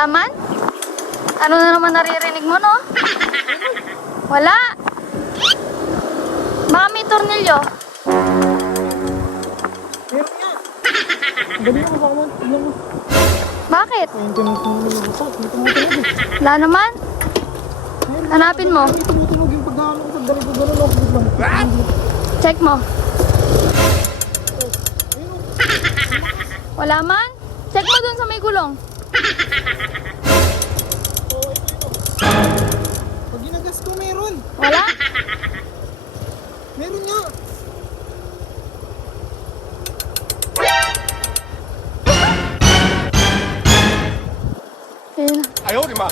Wala man? Ano na naman naririnig mo, no? Wala. Baka may tornilyo. Meron nga. Dali mo, baka mo. Tignan mo. Bakit? Ayun, tumutunog. Wala naman. Hanapin mo. Ay, tumutunog yung pagdaan ko. Pagdali ko gano'n ako. What? Check mo. Wala man? Check mo dun sa may gulong. Pag ginagas ko, meron. Wala? Meron nga. Ayun. 哎呦我的妈！